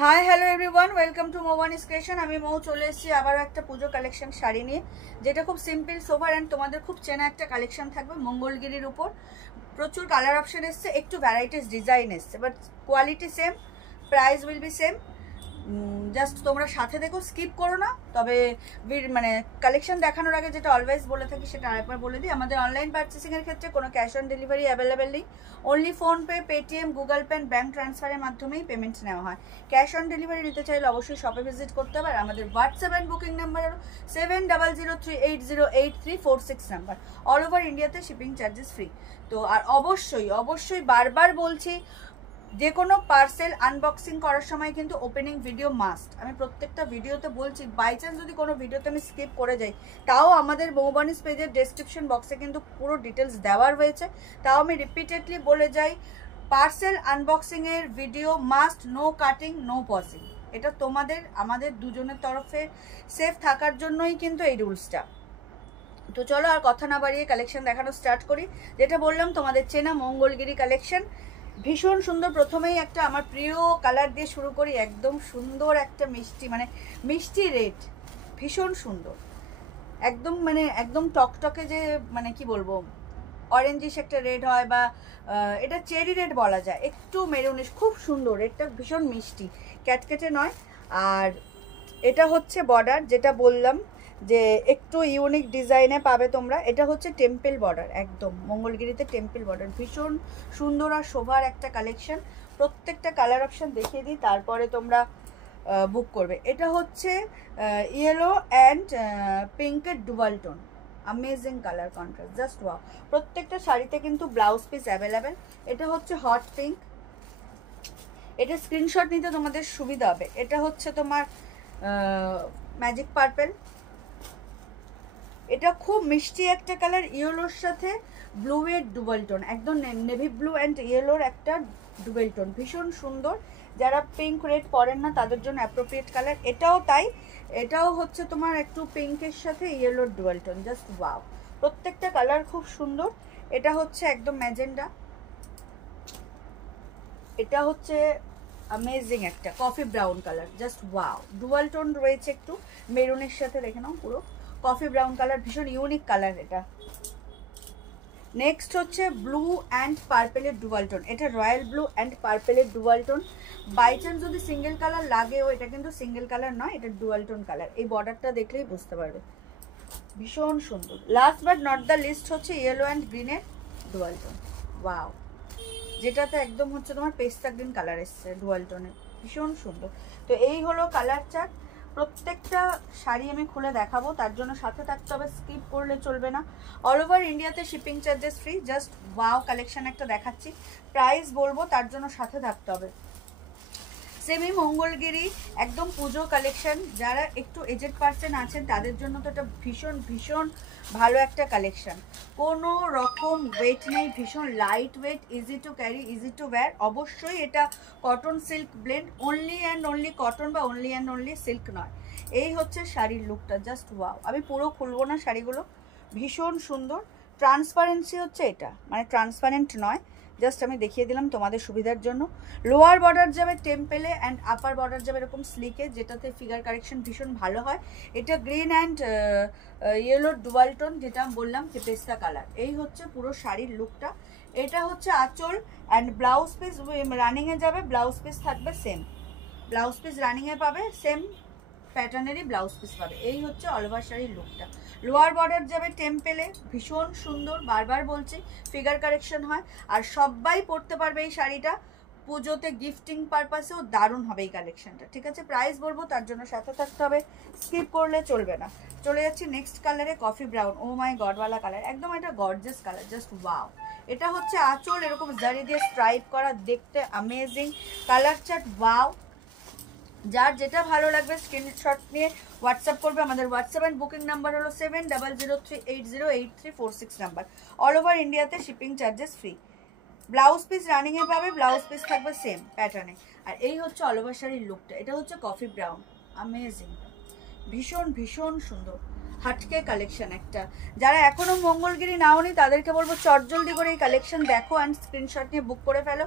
High hello everyone, welcome to Moubani's creation. আমি মৌ চলে এসেছি আবারও একটা পুজো কালেকশন শাড়ি নিয়ে, যেটা খুব সিম্পল সোভার অ্যান্ড তোমাদের খুব চেনা একটা কালেকশন থাকবে মঙ্গলগিরির উপর। প্রচুর কালার অপশন এসছে, একটু ভ্যারাইটিস ডিজাইন এসছে, but quality same, price will be same. Just তোমরা সাথে দেখো, স্কিপ করো না। তবে মানে কালেকশন দেখানোর আগে যেটা অলওয়েজ বলে থাকি সেটা আরেকবার বলে দিই, আমাদের অনলাইন পারচেসিংয়ের ক্ষেত্রে কোনো ক্যাশ অন ডেলিভারি অ্যাভেলেবেল নেই। Only PhonePe, Paytm, Google pay, bank ট্রান্সফারের মাধ্যমেই পেমেন্ট নেওয়া হয়। ক্যাশ অন ডেলিভারি নিতে চাইলে অবশ্যই শপে ভিজিট করতে হবে। আর আমাদের হোয়াটসঅ্যাপ অ্যান্ড বুকিং নাম্বার হলো 7003808346 নাম্বার। অল ওভার ইন্ডিয়াতে শিপিং চার্জেস ফ্রি। তো আর অবশ্যই বারবার বলছি, যে কোনো পার্সেল আনবক্সিং করার সময় কিন্তু ওপেনিং ভিডিও মাস্ট। আমি প্রত্যেকটা ভিডিওতে বলছি, বাই চান্স যদি কোনো ভিডিওতে আমি স্কিপ করে যাই, তাও আমাদের মৌবানিস পেজের ডেসক্রিপশন বক্সে কিন্তু পুরো ডিটেলস দেওয়ার হয়েছে। তাও আমি রিপিটেডলি বলে যাই, পার্সেল আনবক্সিংয়ের video must, no cutting, no pausing. এটা তোমাদের আমাদের দুজনের তরফে সেফ থাকার জন্যই কিন্তু এই রুলসটা। তো চলো আর কথা না বাড়িয়ে কালেকশন দেখানো স্টার্ট করি। যেটা বললাম, তোমাদের চেনা মঙ্গলগিরি কালেকশন, ভীষণ সুন্দর। প্রথমেই একটা আমার প্রিয় কালার দিয়ে শুরু করি, একদম সুন্দর একটা মিষ্টি, মানে মিষ্টি রেড, ভীষণ সুন্দর। একদম মানে একদম টকটকে, যে মানে কি বলবো, অরেঞ্জিশ একটা রেড হয়, বা এটা চেরি রেড বলা যায়, একটু মেরুনিশ, খুব সুন্দর। রেডটা ভীষণ মিষ্টি, ক্যাটকেটে নয়। আর এটা হচ্ছে বর্ডার, যেটা বললাম যে একটু ইউনিক ডিজাইনে পাবে তোমরা। এটা হচ্ছে টেম্পল বর্ডার, একদম মঙ্গলগিরিতে টেম্পল বর্ডার, ভীষণ সুন্দর আর শোভার একটা কালেকশন। প্রত্যেকটা কালার অপশন দেখিয়ে দিই, তারপরে তোমরা বুক করবে। এটা হচ্ছে ইয়েলো অ্যান্ড পিঙ্কের dual tone, amazing colour contrast, just wow. প্রত্যেকটা শাড়িতে কিন্তু ব্লাউজ পিস অ্যাভেলেবেল। এটা হচ্ছে হট পিঙ্ক, এটা স্ক্রিনশট নিতে তোমাদের সুবিধা হবে। এটা হচ্ছে তোমার ম্যাজিক পার্পেল, এটা খুব মিষ্টি একটা কালার, ইয়েলোর সাথে ব্লু এর ডুবেল টোন, একদম নেভি ব্লু অ্যান্ড ইয়েলোর একটা ডুবেল টোন, ভীষণ সুন্দর। যারা পিঙ্ক রেড পরেন না তাদের জন্য অ্যাপ্রোপ্রিয়েট কালার। এটাও তাই, এটাও হচ্ছে তোমার একটু পিঙ্কের সাথে ইয়েলোর ডুবেল টোন, জাস্ট ওয়াও। প্রত্যেকটা কালার খুব সুন্দর। এটা হচ্ছে একদম ম্যাজেন্ডা, এটা হচ্ছে অ্যামেজিং একটা coffee brown colour, just wow. Dual tone রয়েছে একটু মেরুনের সাথে, দেখে নাও, পুরো কফি ব্রাউন কালার, ভীষণ ইউনিক কালার এটা। নেক্সট হচ্ছে ব্লু অ্যান্ড পার্পেলের ডুয়াল টোন, এটা রয়্যাল ব্লু অ্যান্ড পার্পেলের ডুয়াল টোন। বাই চান্স যদি সিঙ্গেল কালার লাগেও, এটা কিন্তু সিঙ্গেল কালার নয়, এটা ডুয়াল টোন কালার। এই বর্ডারটা দেখলেই বুঝতে পারবে, ভীষণ সুন্দর। Last but not the least হচ্ছে ইয়েলো অ্যান্ড গ্রিনের ডুয়াল টোন, ওয়াও, যেটাতে একদম হচ্ছে তোমার পেস্তা গ্রিন কালার এসছে ডুয়াল টোনে, ভীষণ সুন্দর। তো এই হলো কালার চার্ট। প্রত্যেকটা শাড়ি আমি খুলে দেখাবো, তার জন্য সাথে থাকতে হবে, স্কিপ করলে চলবে না। অল ওভার ইন্ডিয়াতে shipping charges free. Just wow collection একটা দেখাচ্ছি, প্রাইস বলবো, তার জন্য সাথে থাকতে হবে। সেমি মঙ্গলগিরি, একদম পুজো কালেকশন। যারা একটু এজেড পার্সন আছেন তাদের জন্য তো এটা ভীষণ ভীষণ ভালো একটা কালেকশন। কোনো রকম ওয়েট নেই, ভীষণ light weight, easy to carry, easy to wire. অবশ্যই এটা cotton silk blend, only and only cotton বা অনলি অ্যান্ড অনলি সিল্ক নয়। এই হচ্ছে শাড়ির লুকটা, জাস্ট ওয়াও। আমি পুরো খুলবো না শাড়িগুলো, ভীষণ সুন্দর। ট্রান্সপারেন্সি হচ্ছে এটা, মানে ট্রান্সপারেন্ট নয়, জাস্ট আমি দেখিয়ে দিলাম তোমাদের সুবিধার জন্য। লোয়ার বর্ডার যাবে টেম্পেলে অ্যান্ড আপার বর্ডার যাবে এরকম স্লিকে, যেটাতে ফিগার কারেকশন ভীষণ ভালো হয়। এটা গ্রিন অ্যান্ড ইয়েলোর ডুয়াল টোন, যেটা বললাম যে পেস্তা কালার। এই হচ্ছে পুরো শাড়ির লুকটা। এটা হচ্ছে আঁচল অ্যান্ড ব্লাউজ পিস রানিংয়ে যাবে, ব্লাউজ পিস থাকবে সেম, ব্লাউজ পিস রানিংয়ে পাবে, সেম প্যাটার্নেরই ব্লাউজ পিস পাবে। এই হচ্ছে অল ওভার শাড়ির লুকটা। লোয়ার বর্ডার যাবে টেম্পেলে, ভীষণ সুন্দর, বারবার বলছি, ফিগার কারেকশন হয়। আর সবাই পরতে পারবে এই শাড়িটা, পুজোতে গিফটিং পারপাসেও দারুণ হবে এই কালেকশনটা। ঠিক আছে, প্রাইস বলবো, তার জন্য সাথে থাকতে হবে, স্কিপ করলে চলবে না। চলে যাচ্ছি নেক্সট কালারে, কফি ব্রাউন। ও মাই গডওয়ালা কালার, একদম এটা গর্জিয়াস কালার, জাস্ট ওয়াও। এটা হচ্ছে আঁচল, এরকম জারি দিয়ে স্ট্রাইপ করা, দেখতে অ্যামেজিং। Colour chart wow. যার যেটা ভালো লাগবে স্ক্রিনশট নিয়ে হোয়াটসঅ্যাপ করবে। আমাদের হোয়াটসঅ্যাপ অ্যান্ড বুকিং নাম্বার হলো 7003808346 নাম্বার। অল ওভার ইন্ডিয়াতে shipping charges free. Blouse piece রানিংয়ে পাবে, ব্লাউজ পিস থাকবে সেম প্যাটার্নে। আর এই হচ্ছে অল ওভার শাড়ির লুকটা। এটা হচ্ছে কফি ব্রাউন, অ্যামেজিং, ভীষণ ভীষণ সুন্দর। হাটকে কালেকশন একটা। যারা এখনো মঙ্গলগিরি নাওনি তাদেরকে বলবো চটজলদি করে এই কালেকশন দেখো অ্যান্ড স্ক্রিনশট নিয়ে বুক করে ফেলো।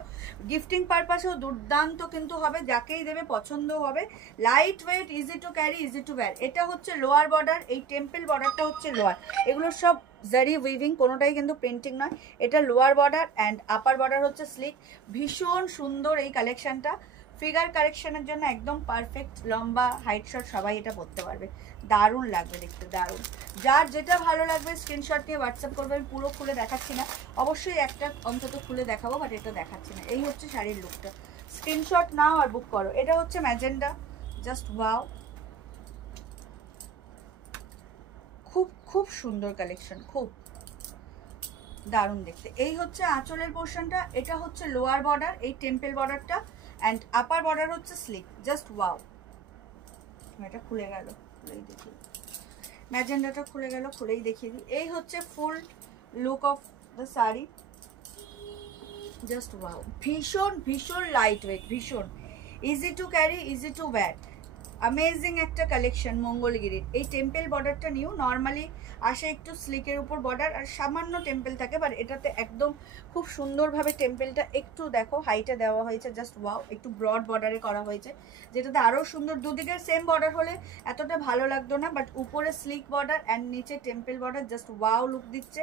গিফটিং পারপাসেও দুর্দান্ত কিন্তু হবে, যাকেই দেবে পছন্দ হবে। Light weight, easy to carry, easy to wire. এটা হচ্ছে লোয়ার বর্ডার, এই টেম্পল বর্ডারটা হচ্ছে লোয়ার। এগুলো সব জারি উইভিং, কোনোটাই কিন্তু পেন্টিং নয়। এটা lower border and upper border হচ্ছে স্লিক। ভীষণ সুন্দর এই কালেকশনটা, ফিগার কালেকশনের জন্য একদম পারফেক্ট। লম্বা হাইট শর্ট সবাই এটা পরতে পারবে, দারুণ লাগবে দেখতে, দারুণ। যার যেটা ভালো লাগবে স্ক্রিনশট নিয়ে হোয়াটসঅ্যাপ করবে। আমি পুরো খুলে দেখাচ্ছি না, অবশ্যই একটা অন্তত খুলে দেখাবো, বাট এটা দেখাচ্ছি না। এই হচ্ছে শাড়ির লুকটা, স্ক্রিনশট নাও আর বুক করো। এটা হচ্ছে ম্যাজেন্ডা, জাস্ট ওয়াও, খুব খুব সুন্দর কালেকশন, খুব দারুণ দেখতে। এই হচ্ছে আঁচলের পোর্শনটা, এটা হচ্ছে লোয়ার বর্ডার, এই টেম্পল বর্ডারটা, অ্যান্ড আপার বর্ডার হচ্ছে স্লিক, জাস্ট ওয়াও। এটা খুলে গেল, খুলেই দেখি, ম্যাজেন্ডাটা খুলে গেল, খুলেই দেখিয়ে দিই। এই হচ্ছে ফুল look of the sari, just wow. ভীষণ ভীষণ লাইট ওয়েট, ভীষণ easy to carry, easy to wire. Amazing একটা কালেকশন মঙ্গলগিরির। এই টেম্পল বর্ডারটা নিউ, নর্মালি আসে একটু স্লিকের উপর বর্ডার আর সামান্য টেম্পল থাকে, বাট এটাতে একদম খুব সুন্দরভাবে টেম্পলটা একটু দেখো হাইটে দেওয়া হয়েছে, জাস্ট ওয়াও। একটু ব্রড বর্ডারে করা হয়েছে, যেটাতে আরও সুন্দর। দুদিকের সেম বর্ডার হলে এতটা ভালো লাগতো না, বাট উপরে স্লিক বর্ডার অ্যান্ড নিচে temple border, just wow look দিচ্ছে।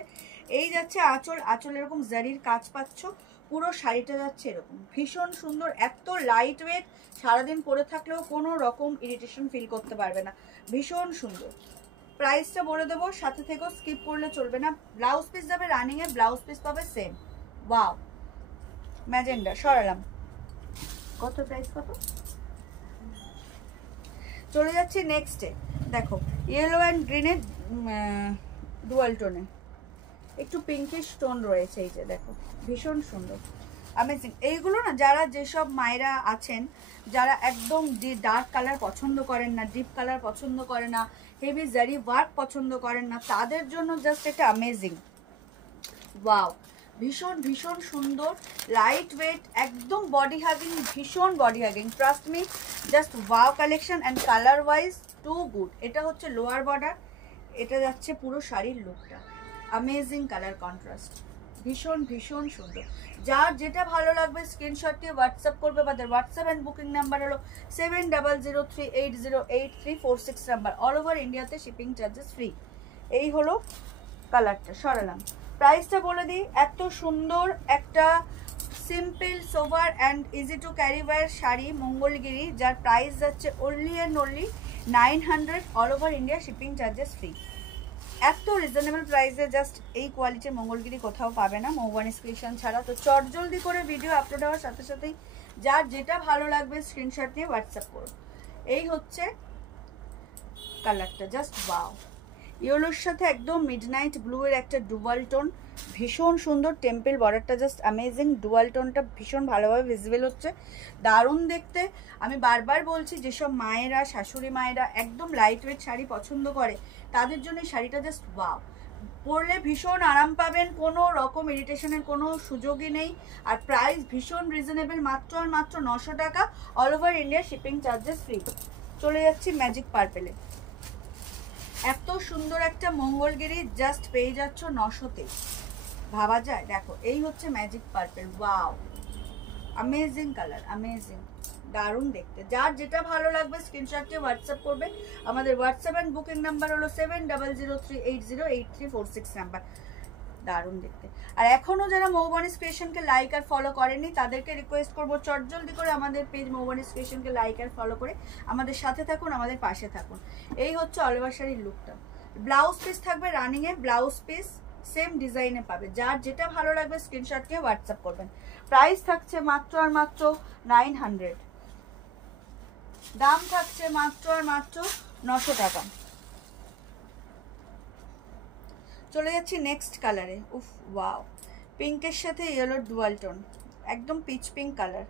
এই যাচ্ছে আঁচল, আঁচল এরকম জারির কাজ পাচ্ছ, পুরো শাড়িটা যাচ্ছে এরকম, ভীষণ সুন্দর। এত লাইট ওয়েট, সারাদিন পরে থাকলেও কোনো রকম ইরিটেশন ফিল করতে পারবে না, ভীষণ সুন্দর। প্রাইসটা বলে দেবো, সাথে থেকেও স্কিপ করলে চলবে না। ব্লাউজ পিস যাবে রানিংয়ে, ব্লাউজ পিস পাবে সেম। ওয়াও, ম্যাজেন্ডা সরালাম। কত প্রাইস, কত? চলে যাচ্ছি নেক্সটে। দেখো ইয়েলো অ্যান্ড গ্রিনের ডুয়াল টোনে, একটু পিঙ্কিশ টোন রয়েছে, এই যে দেখো, ভীষণ সুন্দর, অ্যামেজিং। এইগুলো না, যারা যেসব মায়েরা আছেন যারা একদম ডার্ক কালার পছন্দ করেন না, ডিপ কালার পছন্দ করে না, হেভি জারি ওয়ার্ক পছন্দ করেন না, তাদের জন্য জাস্ট একটা অ্যামেজিং। ওয়াও, ভীষণ ভীষণ সুন্দর, লাইট ওয়েট, একদম বডি হাগিং, ভীষণ body hugging, trust me, just wow collection and colour wise too good. এটা হচ্ছে লোয়ার বর্ডার, এটা যাচ্ছে পুরো শাড়ির লুকটা, অ্যামেজিং কালার কন্ট্রাস্ট, ভীষণ ভীষণ সুন্দর। যার যেটা ভালো লাগবে স্ক্রিনশট দিয়ে হোয়াটসঅ্যাপ করবে। আমাদের হোয়াটসঅ্যাপ অ্যান্ড বুকিং নাম্বার হলো 7003808346 নাম্বার। অল ওভার ইন্ডিয়াতে শিপিং চার্জেস ফ্রি। এই হলো কালারটা, সরালাম। প্রাইসটা বলে দিই, এত সুন্দর একটা simple sober and easy to carry wear sari Mangalagiri, যার প্রাইস যাচ্ছে only and only 900। All over India shipping charges free. এত রিজনেবল প্রাইসে জাস্ট এই কোয়ালিটির মঙ্গলগিরি কোথাও পাবে না, মৌবানি ক্রিয়েশন ছাড়া। তো চটজলদি করে ভিডিও আপলোড হওয়ার সাথে সাথেই যার যেটা ভালো লাগবে স্ক্রিনশট নিয়ে হোয়াটসঅ্যাপ করো। এই হচ্ছে কালারটা, জাস্ট ওয়াও। ইয়েলোর সাথে একদম মিডনাইট ব্লু এর একটা ডুয়াল টোন, ভীষণ সুন্দর। টেম্পল বর্ডারটা জাস্ট অ্যামেজিং, ডুয়াল টোনটা ভীষণ ভালোভাবে ভিজিবল হচ্ছে, দারুণ দেখতে। আমি বারবার বলছি, যেসব মায়েরা, শাশুড়ি মায়েরা একদম লাইট ওয়েট শাড়ি পছন্দ করে তাদের জন্য শাড়িটা জাস্ট ওয়াও। পরলে ভীষণ আরাম পাবেন, কোনো রকম ইরিটেশনের কোনো সুযোগই নেই। আর প্রাইস ভীষণ রিজনেবল, মাত্র আর মাত্র 900 টাকা। All over India shipping charges free. চলে যাচ্ছি ম্যাজিক পার্পেলে। এত সুন্দর একটা মঙ্গলগিরি জাস্ট পেয়ে যাচ্ছ 900-তে, ভাবা যায়? দেখো, এই হচ্ছে magic purple, wow, amazing colour, amazing, দারুণ দেখতে। যার যেটা ভালো লাগবে স্ক্রিনশটে হোয়াটসঅ্যাপ করবে। আমাদের হোয়াটসঅ্যাপ অ্যান্ড বুকিং নাম্বার হলো 7003808346 নাম্বার। দারুণ দেখতে। আর এখনও যারা মৌবানিস ক্রিয়েশনকে লাইক আর ফলো করেনি তাদেরকে রিকোয়েস্ট করবো চটজলদি করে আমাদের পেজ মৌবানিস ক্রিয়েশনকে লাইক আর ফলো করে আমাদের সাথে থাকুন, আমাদের পাশে থাকুন। এই হচ্ছে অল ওভার শাড়ির লুকটা। ব্লাউজ পিস থাকবে রানিংয়ে, ব্লাউজ পিস সেম ডিজাইনে পাবে। যার যেটা ভালো লাগবে স্ক্রিনশট নিয়ে হোয়াটসঅ্যাপ করবেন। প্রাইস থাকছে মাত্র আর মাত্র 900, দাম থাকছে মাত্র আর মাত্র 900 টাকা। চলে যাচ্ছি নেক্সট কালারে। উফ, ওয়াও, পিঙ্কের সাথে ইয়েলোর ডুয়াল টোন, একদম pitch pink colour,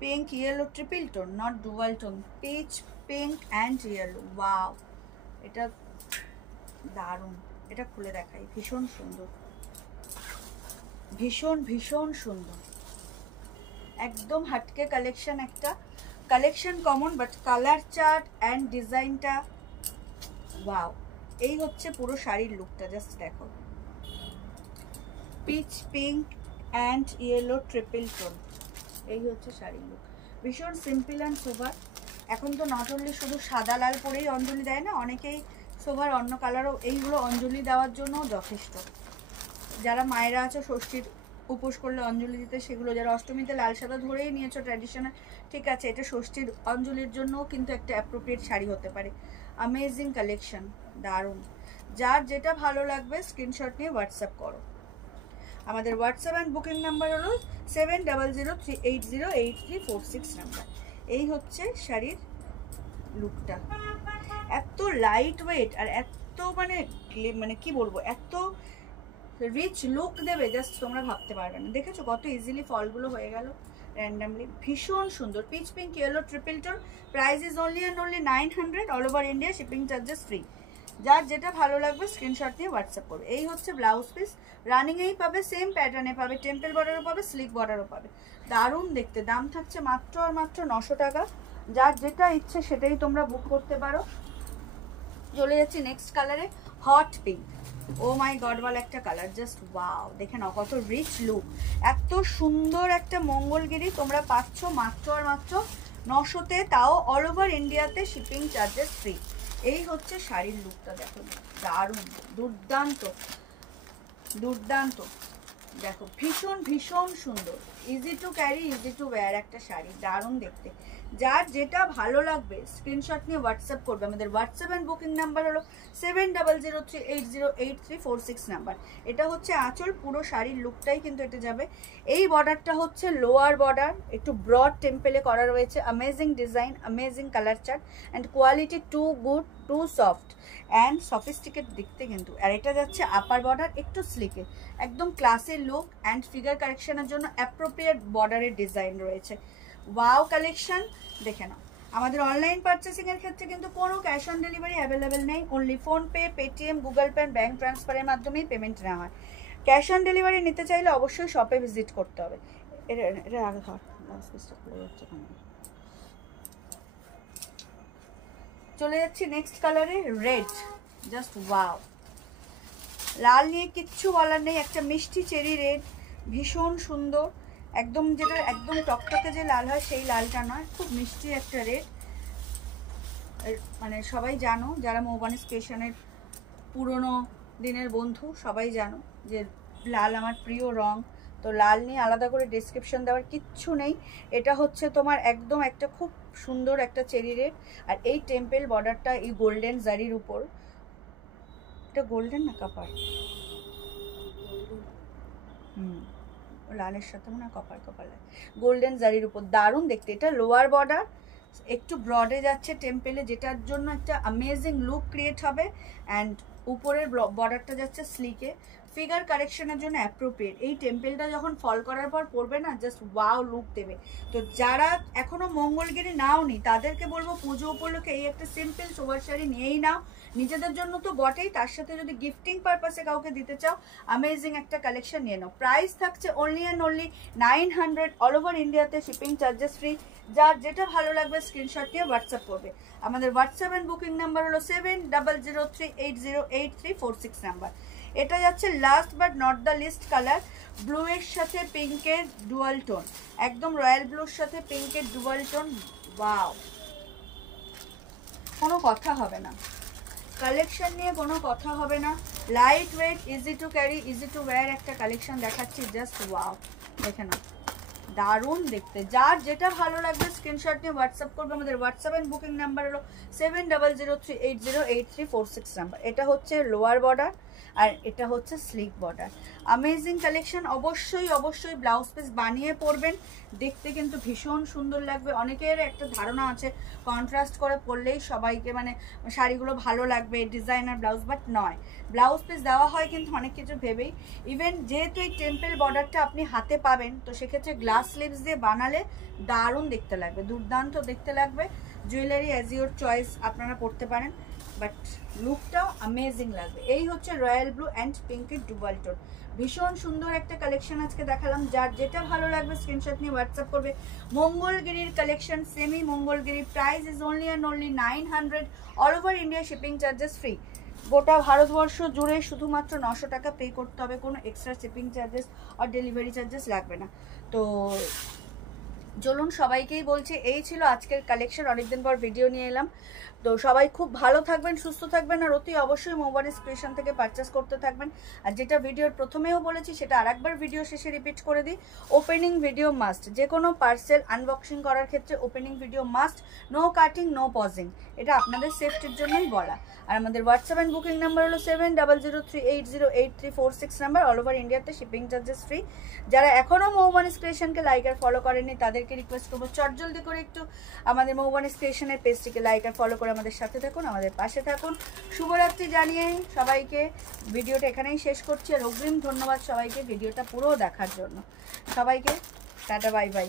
pink yellow triple tone, not dual tone, pitch pink and yellow. Wow, এটা দারুণ, এটা খুলে দেখাই, ভীষণ সুন্দর, ভীষণ ভীষণ সুন্দর, একদম হাটকে কালেকশন। একটা collection common, but colour chart and ডিজাইনটা ওয়াও, এই হচ্ছে পুরো শাড়ির লুকটা, জাস্ট দেখো, pitch pink and yellow triple tone, এই হচ্ছে শাড়ির লুক। ভীষণ সিম্পল অ্যান্ড সোভার। এখন তো নট অনলি শুধু সাদা লাল পরেই অঞ্জলি দেয় না, অনেকেই সোভার অন্য কালারও, এইগুলো অঞ্জলি দেওয়ার জন্য যথেষ্ট। যারা মায়েরা আছো ষষ্ঠীর উপোস করলে অঞ্জলি দিতে, সেগুলো যারা অষ্টমীতে লাল সাদা ধরেই নিয়েছো ট্র্যাডিশনাল, ঠিক আছে, এটা ষষ্ঠীর অঞ্জলির জন্যও কিন্তু একটা অ্যাপ্রোপ্রিয়েট শাড়ি হতে পারে। অ্যামেজিং কালেকশন, দারুণ। যার যেটা ভালো লাগবে স্ক্রিনশট নিয়ে হোয়াটসঅ্যাপ করো। আমাদের হোয়াটসঅ্যাপ অ্যান্ড বুকিং নাম্বার হলো 7003808346 নাম্বার। এই হচ্ছে শাড়ির লুকটা, এত লাইট ওয়েট আর এত মানে কি বলবো, এত রিচ লুক দেবে, জাস্ট তোমরা ভাবতে পারবে না। দেখেছো কত ইজিলি ফলগুলো হয়ে গেল র্যান্ডামলি, ভীষণ সুন্দর। Pitch pink yellow triple tone, price is only and only 900, all over India, shipping charges free. যার যেটা ভালো লাগবে স্ক্রিনশট নিয়ে হোয়াটসঅ্যাপ করবে। এই হচ্ছে ব্লাউজ পিস, রানিংয়েই পাবে, সেম প্যাটার্নে পাবে, টেম্পল বর্ডারও পাবে, স্লিক বর্ডারও পাবে, দারুণ দেখতে। দাম থাকছে মাত্র আর মাত্র 900 টাকা। যার যেটা ইচ্ছে সেটাই তোমরা বুক করতে পারো। চলে যাচ্ছি নেক্সট কালারে, হট পিঙ্ক। ও মাই গড বল একটা কালার, জাস্ট ওয়াও, দেখে নাও কত রিচ লুক। এত সুন্দর একটা মঙ্গলগিরি তোমরা পাচ্ছ মাত্র আর মাত্র 900-তে, তাও অল ওভার ইন্ডিয়াতে শিপিং চার্জেস ফ্রি। এই হচ্ছে শাড়ির লুকটা, দেখো দারুণ, দুর্দান্ত দুর্দান্ত, দেখো ভীষণ ভীষণ সুন্দর, easy to carry, easy to wire একটা শাড়ি, দারুণ দেখতে। যার যেটা ভালো লাগবে স্ক্রিনশট নিয়ে হোয়াটসঅ্যাপ করবে। আমাদের হোয়াটসঅ্যাপ অ্যান্ড বুকিং নাম্বার হলো 7003808346 নাম্বার। এটা হচ্ছে আঁচল, পুরো শাড়ির লুকটাই কিন্তু এটা যাবে। এই বর্ডারটা হচ্ছে লোয়ার বর্ডার, একটু ব্রড টেম্পেলে করা রয়েছে, amazing design, amazing colour chart and quality too good, too soft and sophisticate দেখতে কিন্তু। আর এটা যাচ্ছে আপার বর্ডার, একটু স্লিকে, একদম ক্লাসের লুক অ্যান্ড ফিগার কারেকশনের জন্য অ্যাপ্রোপ্রিয়েট বর্ডারের ডিজাইন রয়েছে। ওয়াও কালেকশন, দেখে নাও। আমাদের অনলাইন পারচেসিংয়ের ক্ষেত্রে কিন্তু কোনো ক্যাশ অন ডেলিভারি অ্যাভেলেবেল নেই, only PhonePe, Paytm, Google pay, bank ট্রান্সফারের মাধ্যমেই পেমেন্ট নেওয়া হয়। ক্যাশ অন ডেলিভারি নিতে চাইলে অবশ্যই শপে ভিজিট করতে হবে। এটা আগে ধর, চলে যাচ্ছি নেক্সট কালারে, রেড, জাস্ট ওয়াও। লাল নিয়ে কিচ্ছু বলার নেই, একটা মিষ্টি চেরি রেড, ভীষণ সুন্দর, একদম যেটা একদম টকটকে যে লাল হয় সেই লালটা নয়, খুব মিষ্টি একটা রেড। মানে সবাই জানো, যারা মৌবানি স্টেশনের পুরনো দিনের বন্ধু সবাই জানো যে লাল আমার প্রিয় রং, তো লাল নিয়ে আলাদা করে ডেসক্রিপশন দেওয়ার কিচ্ছু নেই। এটা হচ্ছে তোমার একদম একটা খুব সুন্দর একটা চেরি রেড, আর এই টেম্পল বর্ডারটা এই গোল্ডেন জারির উপর, এটা গোল্ডেন না কাপার, লালের সাথে মনে হয় কপার কপার, গোল্ডেন জারির উপর, দারুণ দেখতে। এটা লোয়ার বর্ডার একটু ব্রডে যাচ্ছে টেম্পেলে, যেটার জন্য একটা অ্যামেজিং লুক ক্রিয়েট হবে, অ্যান্ড উপরের বর্ডারটা যাচ্ছে স্লিকে, ফিগার কারেকশনের জন্য অ্যাপ্রোপ্রিয়েট। এই টেম্পেলটা যখন ফল করার পর পড়বে না, জাস্ট ওয়াও লুক দেবে। তো যারা এখনো মঙ্গলগিরি নাওনি তাদেরকে বলবো পুজো উপলক্ষে এই একটা সিম্পল সোবার শাড়ি নিয়েই নাও, নিজেদের জন্য তো বটেই, তার সাথে যদি গিফটিং পারপাসে কাউকে দিতে চাও অ্যামেজিং একটা কালেকশন নিয়ে নাও। প্রাইস থাকছে only and only 900, all over ইন্ডিয়াতে শিপিং চার্জেস ফ্রি। যার যেটা ভালো লাগবে স্ক্রিনশট দিয়ে হোয়াটসঅ্যাপ করবে। আমাদের হোয়াটসঅ্যাপ অ্যান্ড বুকিং নাম্বার হলো 7003808346 নাম্বার। এটা যাচ্ছে last but not the least colour, blue এর সাথে পিঙ্কের ডুয়াল টোন, একদম রয়্যাল ব্লুর সাথে পিঙ্কের ডুয়াল টোন, ওয়াও, কোনো কথা হবে না, কালেকশন নিয়ে কোনো কথা হবে না। Light weight, easy to carry, easy to wire একটা কালেকশন দেখাচ্ছি, জাস্ট ওয়াও, দেখে না দারুণ দেখতে। যার যেটা ভালো লাগবে স্ক্রিনশট নিয়ে হোয়াটসঅ্যাপ করবে। আমাদের হোয়াটসঅ্যাপ এন্ড বুকিং নাম্বার হলো 7003808346 নাম্বার। এটা হচ্ছে লোয়ার বর্ডার আর এটা হচ্ছে স্লিক বর্ডার, অ্যামেজিং কালেকশন। অবশ্যই অবশ্যই ব্লাউজ পিস বানিয়ে পরবেন, দেখতে কিন্তু ভীষণ সুন্দর লাগবে। অনেকের একটা ধারণা আছে কন্ট্রাস্ট করে পরলেই সবাইকে মানে শাড়িগুলো ভালো লাগবে, ডিজাইনার ব্লাউজ, বাট নয়, ব্লাউজ পিস দেওয়া হয় কিন্তু অনেক কিছু ভেবেই। ইভেন যেহেতু এই টেম্পল বর্ডারটা আপনি হাতে পাবেন, তো সেক্ষেত্রে গ্লাস স্লিভস দিয়ে বানালে দারুণ দেখতে লাগবে, দুর্দান্ত দেখতে লাগবে। জুয়েলারি অ্যাজ ইউর চয়েস আপনারা পরতে পারেন, বাট লুকটাও অ্যামেজিং লাগবে। এই হচ্ছে রয়্যাল ব্লু অ্যান্ড পিঙ্কের ডুয়াল টোন, ভীষণ সুন্দর একটা কালেকশন আজকে দেখালাম। যার যেটা ভালো লাগবে স্ক্রিনশট নিয়ে হোয়াটসঅ্যাপ করবে। মঙ্গলগিরির collection, semi Mangalagiri, price is only and only 900, all over India shipping charges free. গোটা ভারতবর্ষ জুড়ে শুধুমাত্র 900 টাকা পে করতে হবে, কোনো এক্সট্রা শিপিং চার্জেস আর ডেলিভারি চার্জেস লাগবে না। তো চলুন সবাইকেই বলছি, এই ছিল আজকের কালেকশন, অনেকদিন পর ভিডিও নিয়ে এলাম। তো সবাই খুব ভালো থাকবেন, সুস্থ থাকবেন, আর অতি অবশ্যই মৌবানিস ক্রিয়েশন থেকে পারচেস করতে থাকবেন। আর যেটা ভিডিওর প্রথমেও বলেছি সেটা আরেকবার ভিডিও শেষে রিপিট করে দিই, ওপেনিং ভিডিও মাস্ট। যে কোনো পার্সেল আনবক্সিং করার ক্ষেত্রে opening video must, no cutting, no pausing, এটা আপনাদের সেফটির জন্যই বলা। আর আমাদের হোয়াটসঅ্যাপ অ্যান্ড বুকিং নাম্বার হলো 7003808346 নাম্বার, অল ওভার ইন্ডিয়াতে শিপিং চার্জেস ফ্রি। যারা এখনও মৌবানিস ক্রিয়েশনকে লাইক আর ফলো করেননি তাদেরকে রিকোয়েস্ট করবো চটজলদি করে একটু আমাদের মৌবানিস ক্রিয়েশনের পেজটিকে লাইক আর ফলো করে আমাদের সাথে থাকুন, আমাদের পাশে থাকুন। শুভরাত্রি জানিয়ে সবাইকে ভিডিওটা এখানেই শেষ করছি, আর অগ্রিম ধন্যবাদ সবাইকে ভিডিওটা পুরো দেখার জন্য। সবাইকে টাটা, বাই বাই।